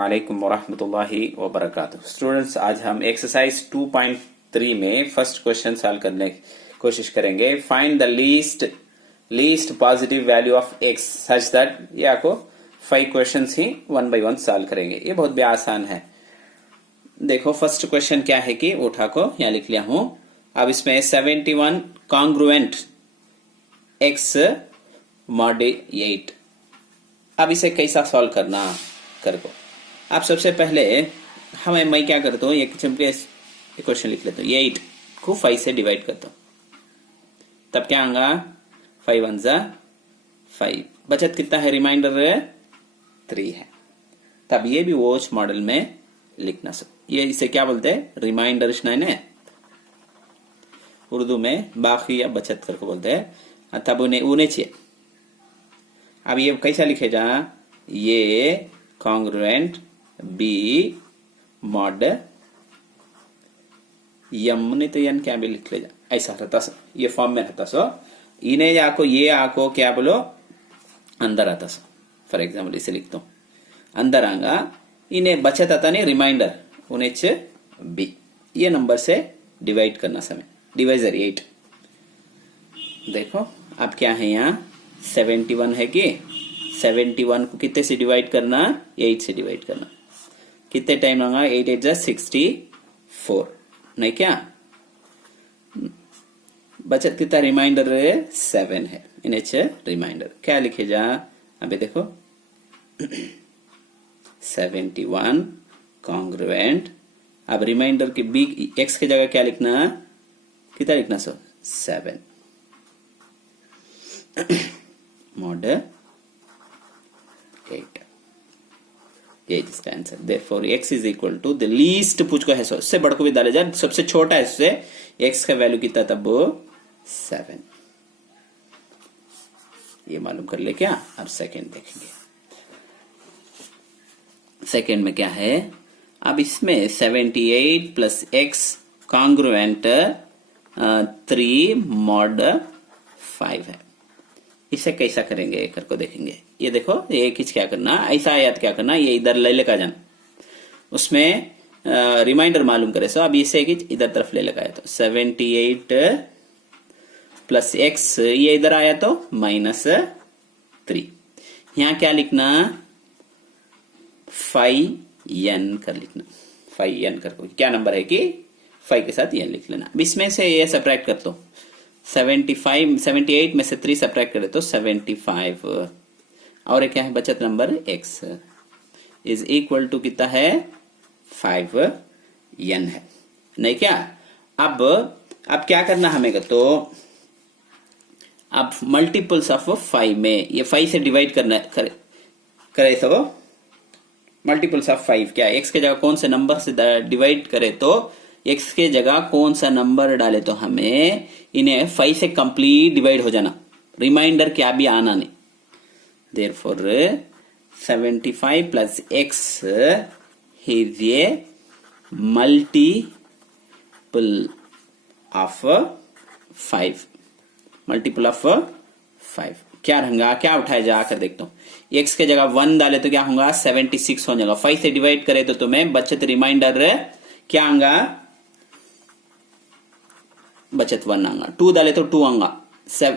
वालेकुम वरहमतुल्लाहि वबरकातुहू। स्टूडेंट्स, आज हम एक्सरसाइज 2.3 में फर्स्ट क्वेश्चन सॉल्व करने की कोशिश करेंगे। Find the least positive value of x such that, ये आपको 5 क्वेश्चंस ही 1 बाय 1 सॉल्व करेंगे। ये बहुत भी आसान है। देखो फर्स्ट क्वेश्चन क्या है कि उठा को यहां लिख लिया हूं। अब इसमें 71 कॉन्ग्रुएंट एक्स मॉड 8। अब इसे कैसा सॉल्व करना कर को। आप सबसे पहले मैं क्या करता हूँ, एक सिंपल क्वेश्चन लिख लेता हूँ। 8 को 5 से डिवाइड करता हूँ, तब क्या आएगा 5 1 जा 5। बचत कितना है, रिमाइंडर 3 है। तब ये भी वॉच मॉडल में लिखना सब। ये इसे क्या बोलते हैं, रिमाइंडर ने उर्दू में बाकी या बचत करके बोलते हैं। तब उन्हें चाहिए। अब ये कैसा लिखेगा, ये कॉन्ग्रुएंट बी मॉड यम, नहीं तो यन क्या भी लिख ले जा, ऐसा रहता सो। ये फॉर्म में रहता सो। इन्हें आको ये आको क्या बोलो अंदर आता सो। फॉर एग्जाम्पल इसे लिखता हूं, अंदर आएगा। इन्हें बचत आता नहीं, रिमाइंडर उन्हें बी। ये नंबर से डिवाइड करना समय, डिवाइजर 8। देखो अब क्या है, यहाँ 71 है कि 71 को कितने से डिवाइड करना, 8 से डिवाइड करना। कितने टाइम लगा, 8 8 जा 64, नहीं क्या। बचत कितना, रिमाइंडर 7 है। इन्हें रिमाइंडर क्या लिखे जा, अभी देखो 71 कॉन्ग्रुएंट। अब रिमाइंडर के बी एक्स की जगह क्या लिखना, कितना लिखना सो 7 mod 8। ये इसका answer. Therefore x is equal to the least पूछ को है सो, उससे बड़ को भी डाले जाए, सबसे छोटा है उससे x का वैल्यू कितना, तब 7। ये मालूम कर ले क्या। अब सेकंड देखेंगे। सेकंड में क्या है, अब इसमें 78 प्लस x कॉन्ग्रुएंट 3 mod 5 है। इसे कैसा करेंगे करके देखेंगे। ये देखो, ये किस क्या करना, ऐसा याद क्या करना, ये इधर ले लेकर जाना, उसमें रिमाइंडर मालूम करे सो। अब इसे इधर तरफ ले लगाया तो 78 प्लस एक्स, ये इधर आया तो -3। यहां क्या लिखना, 5n कर लिखना। 5n कर क्या नंबर है कि 5 के साथ n लिख लेना। अब इसमें से ये सब्ट्रैक्ट कर दो। 78 में से 3 सब्ट्रैक्ट करे तो 75। और क्या है बचत नंबर, x इज इक्वल टू कितना है, 5n है, नहीं क्या। अब क्या करना हमें, तो अब मल्टीपल्स ऑफ 5 में ये 5 से डिवाइड करना करे तो मल्टीपल्स ऑफ 5 क्या, x के जगह कौन से नंबर से डिवाइड करे तो x के जगह कौन सा नंबर डाले तो हमें इन्हें 5 से कंप्लीट डिवाइड हो जाना, रिमाइंडर क्या भी आना नहीं। Therefore 75 plus x is a multiple of 5। Multiple of 5 क्या रहेगा, क्या उठाया जाकर देखता हूँ। x के जगह 1 डाले तो क्या होगा, 76 हो जाएगा। 5 से डिवाइड करे तो तुम्हें बचत रिमाइंडर क्या आएगा, बचत 1 आएगा। 2 डाले तो 2 आएगा,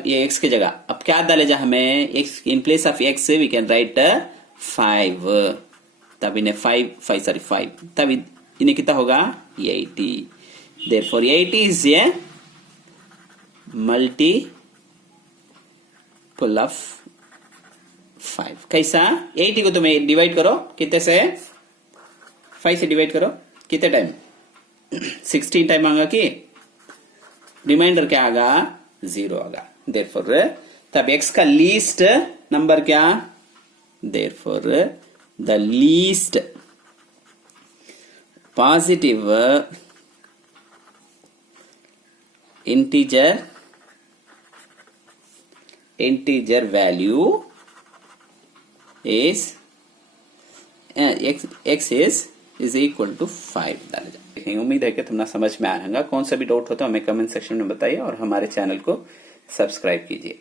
ये x की जगह। अब क्या डाले जा हमें, x in place of x we can write 5। तब इन्हें 5 तब इन्हें कितना होगा, 80। Therefore 80 is a multiple of 5। कैसा, 80 को तुम्हें डिवाइड करो कितने से, 5 से डिवाइड करो, कितने टाइम 16 टाइम आएगा कि रिमाइंडर क्या आएगा, 0 आएगा। देयरफॉर तब x का लीस्ट नंबर क्या, therefore the least positive integer value is x is equal to 5 डाले जाए। उम्मीद है कि तुम्हें समझ में आ रहा। कौन सा भी डाउट हो तो हमें कमेंट सेक्शन में बताइए और हमारे चैनल को सब्सक्राइब कीजिए।